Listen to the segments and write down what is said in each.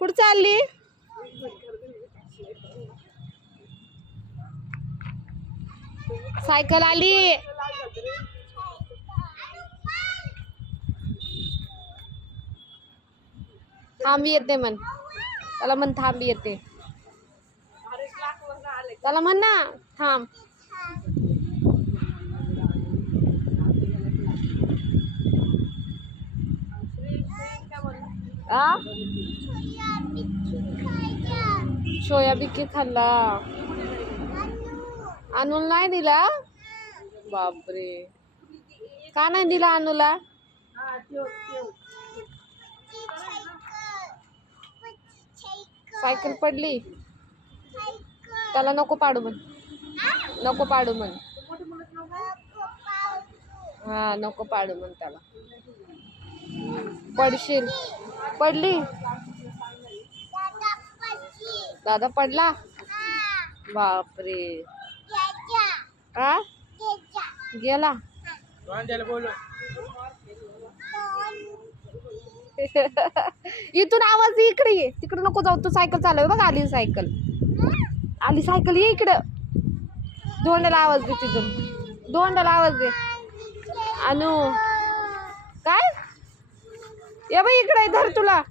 कुठं चालली? सायकल आली. थांबी येते म्हण. त्याला म्हण थांबी येते. त्याला म्हण ना थांब. आ? सोयाबीन की खाल्ला. अनुल नाही दिला? बापरे. का नाही दिला अनुला? सायकल पडली. त्याला नको पाडू म्हण. नको पाडू म्हण. हा नको पाडू म्हण त्याला. पडशील. पडली? दादा पडला? बापरे. आ? गेला? इथून आवाज इकडे ये. तिकडे नको जाऊ. तू सायकल चालव बघ आली सायकल. आली सायकल ये इकडं. दोंडाला आवाज दे तिथून. दोंडाला आवाज दे. अनु. काय? ये बाई इकडे धर तुला.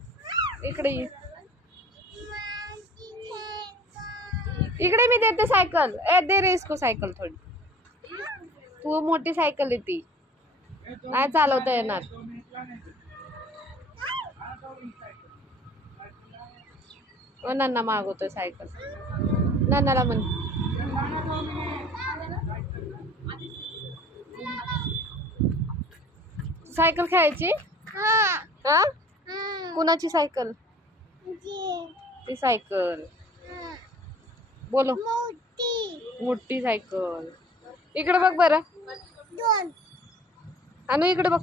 इकडे ये. इकडे मी देते सायकल. ए दे रे इसको सायकल थोडी. तू मोठी सायकल आहे ती. नाही चालवता येणार. नन्ना मागवतोय सायकल. नन्नाला म्हण. सायकल खेळायची? हा? कुणाची सायकल? ती सायकल. बोलो. मोठी सायकल. इकडे बघ बरं. दोन. अनु इकडे बघ.